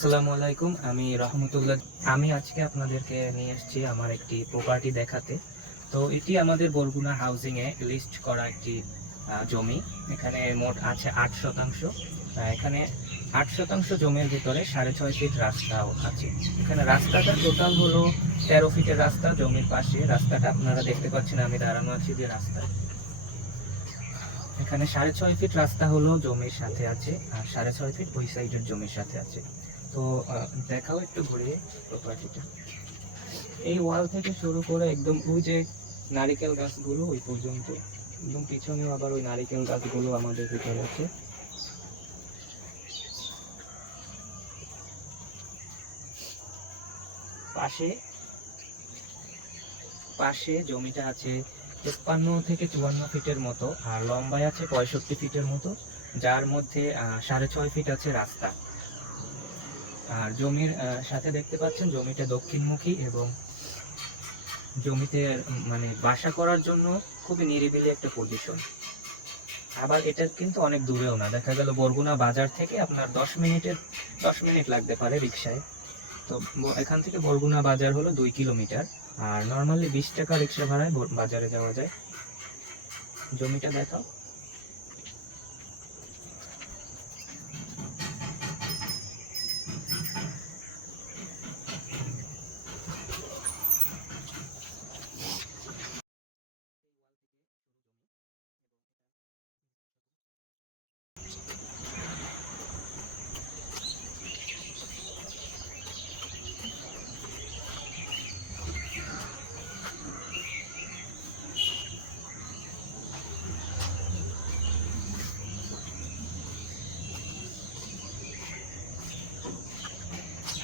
আসসালামু আলাইকুম, আমি রহমতুল্লাহ। আমি আজকে আপনাদেরকে নিয়ে এসেছি আমার একটি প্রপার্টি দেখাতে। তো এটি আমাদের বরগুনা হাউজিং এ লিস্ট করা একটি জমি। এখানে মোট আছে 8 শতাংশ। এখানে 8 শতাংশ জমির ভিতরে 6.5 ফিট রাস্তাও আছে। এখানে রাস্তাটা টোটাল হলো 13 ফিটের রাস্তা। জমির পাশে রাস্তাটা আপনারা দেখতে পাচ্ছেন, আমি দাঁড়ানো আছি যে রাস্তায়। এখানে 6.5 ফিট রাস্তা হলো জমির সাথে আছে, আর 6.5 ফিট ওই সাইডের জমির সাথে আছে। তো দেখাও একটু ঘুরিয়ে প্রপার্টিটা। এই ওয়াল থেকে শুরু করে একদম ওই যে নারিকেল গাছগুলো ওই পর্যন্ত, একদম পিছনেও আবার ওই নারিকেল গাছগুলো আমাদের ভিতরে আছে। পাশে পাশে জমিটা আছে 53 থেকে 54 ফিটের মতো, আর লম্বায় আছে 65 ফিটের মতো, যার মধ্যে 6.5 ফিট আছে রাস্তা। আর জমির সাথে দেখতে পাচ্ছেন জমিটা দক্ষিণমুখী, এবং জমিতে মানে বাসা করার জন্য খুবই নিরিবিলি একটা পজিশন। আবার এটা কিন্তু অনেক দূরেও না, দেখা গেল বরগুনা বাজার থেকে আপনার 10 মিনিট লাগতে পারে রিক্সায়। তো এখান থেকে বরগুনা বাজার হলো 2 কিলোমিটার, আর নর্মালি 20 টাকা রিক্সা ভাড়ায় বাজারে যাওয়া যায়। জমিটা দেখাও।